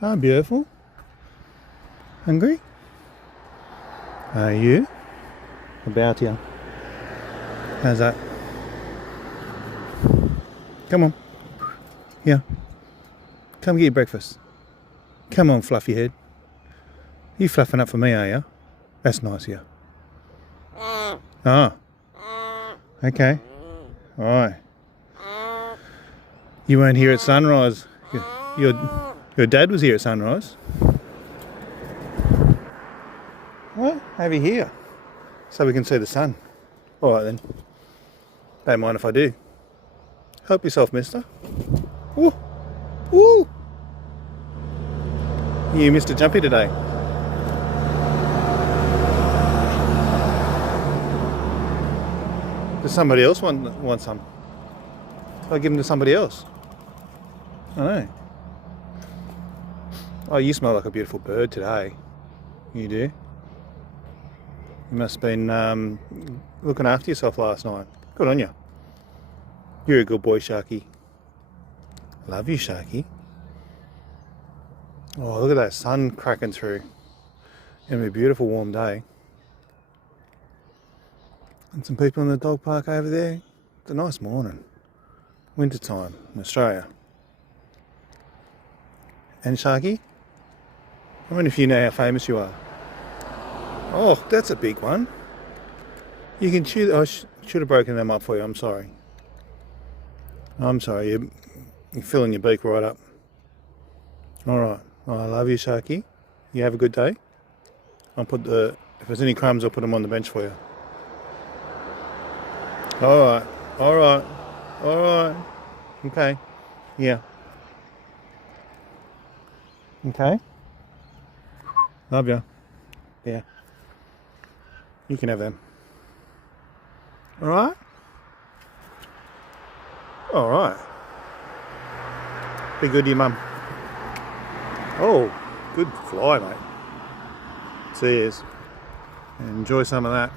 Ah, beautiful. Hungry? Are you? About you. How's that? Come on. Here. Come get your breakfast. Come on, fluffy head. You fluffing up for me, are you? That's nice of you. Ah. Okay. Alright. You weren't here at sunrise. Your dad was here at sunrise. Well, have you here so we can see the sun. Alright then. Don't mind if I do. Help yourself, mister. Woo! Woo! You Mr. Jumpy today. Does somebody else want some? I'll give them to somebody else. I know. Oh, you smell like a beautiful bird today. You do. You must have been looking after yourself last night. Good on you. You're a good boy, Sharky. Love you, Sharky. Oh, look at that sun cracking through. It'll be a beautiful warm day. And some people in the dog park over there. It's a nice morning. Winter time in Australia. And Sharky? I wonder if you know how famous you are. Oh, that's a big one. You can chew. I should have broken them up for you. I'm sorry. I'm sorry. You're filling your beak right up. All right. I love you, Sharky. You have a good day. If there's any crumbs, I'll put them on the bench for you. All right. All right. All right. Okay. Yeah. Okay. Love you. Yeah. You can have them. All right. All right. Be good to your mum. Oh, good fly, mate. Cheers. Enjoy some of that.